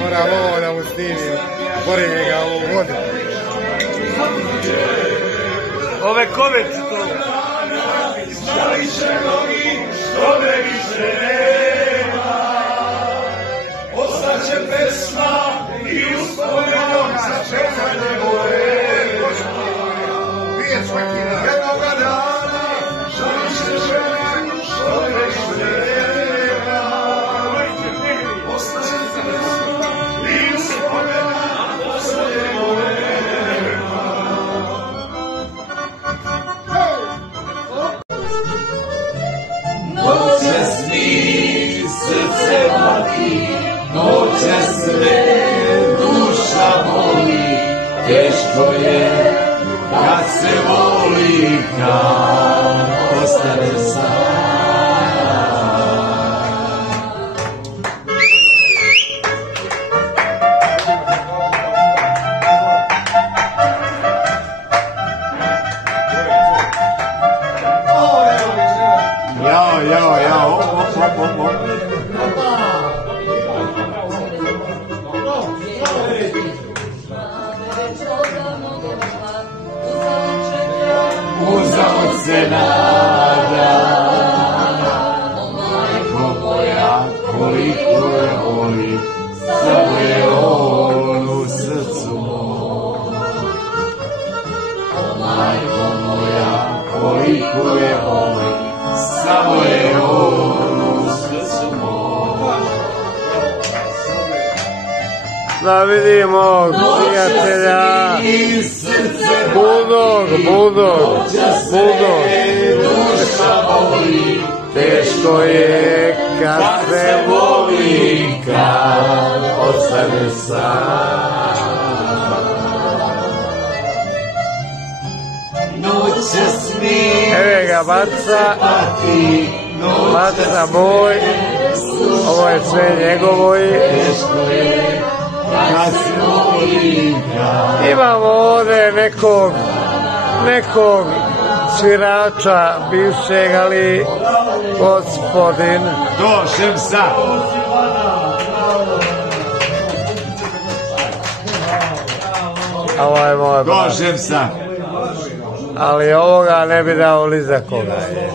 Mora ovo da mu snimim, bori ga ovo vodi. Ove koveci to. Šta više nogi, što me više nema. Ostaće pesma i uspomenom za čekanje moje. Jednoga dana, žalim se žene, što me više nema. Ostaće pesma i uspomenom za čekanje moje. Noće sni, srce mati, noće sve, duša voli, teško je kad se voli, kad ostane sam. Uzalud se nada, o majko moja, koliko je voli, samo je on u srcu mom. O majko moja, koliko je voli, samo je on u srcu mom. Da vidimo prijatelja. Buldog. Duša voli, Teško je kad se voli, kad ostane sam. Noće smije, evo ga baca moj, ovo je sve njegovo i teško je kad se voli, kad imamo ovdje nekog svirača bivšeg, ali gospodin došem sa. Ovo je moj brat, Došem sa. ali ovoga ne bi dao li za koga je.